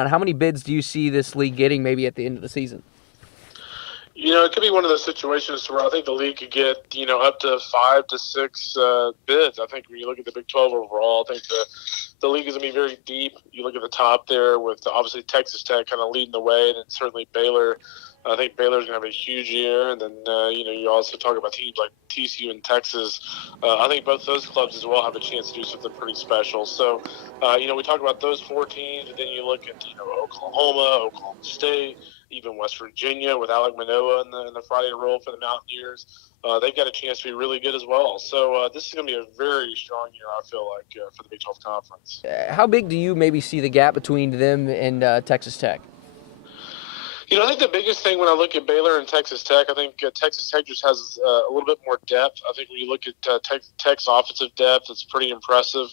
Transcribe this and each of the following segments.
And how many bids do you see this league getting maybe at the end of the season? It could be one of those situations where I think the league could get, up to 5 to 6 bids. I think when you look at the Big 12 overall, I think the league is going to be very deep. You look at the top there with obviously Texas Tech kind of leading the way, and then certainly Baylor. I think Baylor's going to have a huge year, and then you also talk about teams like TCU and Texas. I think both those clubs as well have a chance to do something pretty special. So, we talk about those 14, and then you look at Oklahoma, Oklahoma State, even West Virginia with Alec Manoa in the Friday roll for the Mountaineers. They've got a chance to be really good as well. So this is going to be a very strong year, I feel like, for the Big 12 Conference. How big do you maybe see the gap between them and Texas Tech? I think the biggest thing when I look at Baylor and Texas Tech, I think Texas Tech just has a little bit more depth. I think when you look at Tech's offensive depth, it's pretty impressive.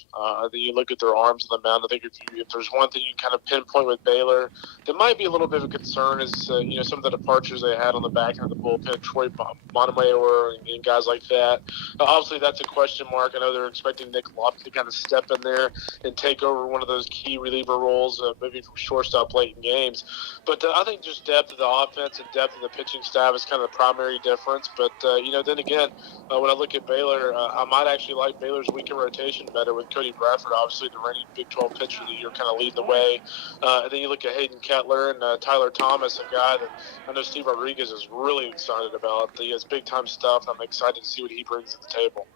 Then you look at their arms on the mound. I think if there's one thing you kind of pinpoint with Baylor, that might be a little bit of a concern is some of the departures they had on the back end of the bullpen, Troy Montemayor and guys like that. Obviously, that's a question mark. I know they're expecting Nick Lofton to kind of step in there and take over one of those key reliever roles, maybe from shortstop late in games. But I think just depth of the offense and depth of the pitching staff is kind of the primary difference. But, then again, when I look at Baylor, I might actually like Baylor's weaker rotation better with Cody Bradford, obviously the reigning Big 12 pitcher of the year, kind of leading the way. And then you look at Hayden Kettler and Tyler Thomas, a guy that I know Steve Rodriguez is really excited about. He has big-time stuff. I'm excited to see what he brings to the table.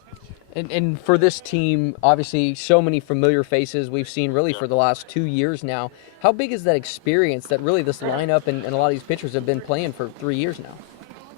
And for this team, obviously, so many familiar faces we've seen really Yeah. for the last 2 years now. How big is that experience that really this lineup and a lot of these pitchers have been playing for 3 years now?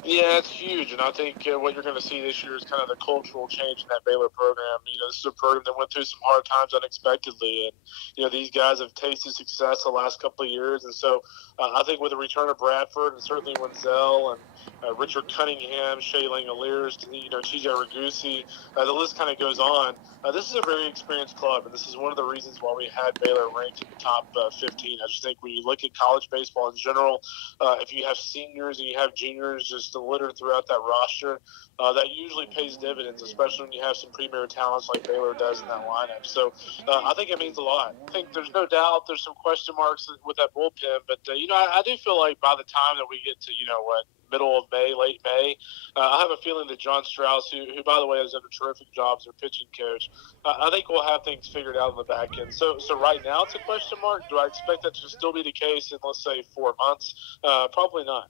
Yeah, it's huge, and I think what you're going to see this year is kind of the cultural change in that Baylor program. This is a program that went through some hard times unexpectedly, and these guys have tasted success the last couple of years, and so I think with the return of Bradford and certainly Wenzel and Richard Cunningham, Shea Langoliers, TJ Ragusi, the list kind of goes on. This is a very experienced club, and this is one of the reasons why we had Baylor ranked in the top 15. I just think when you look at college baseball in general, if you have seniors and you have juniors just littered throughout that roster, that usually pays dividends, especially when you have some premier talents like Baylor does in that lineup. So I think it means a lot. I think there's no doubt there's some question marks with that bullpen, but I do feel like by the time that we get to middle of May, late May, I have a feeling that John Strauss, who by the way has done a terrific job as their pitching coach, I think we'll have things figured out in the back end. So right now it's a question mark. Do I expect that to still be the case in, let's say, 4 months? Probably not.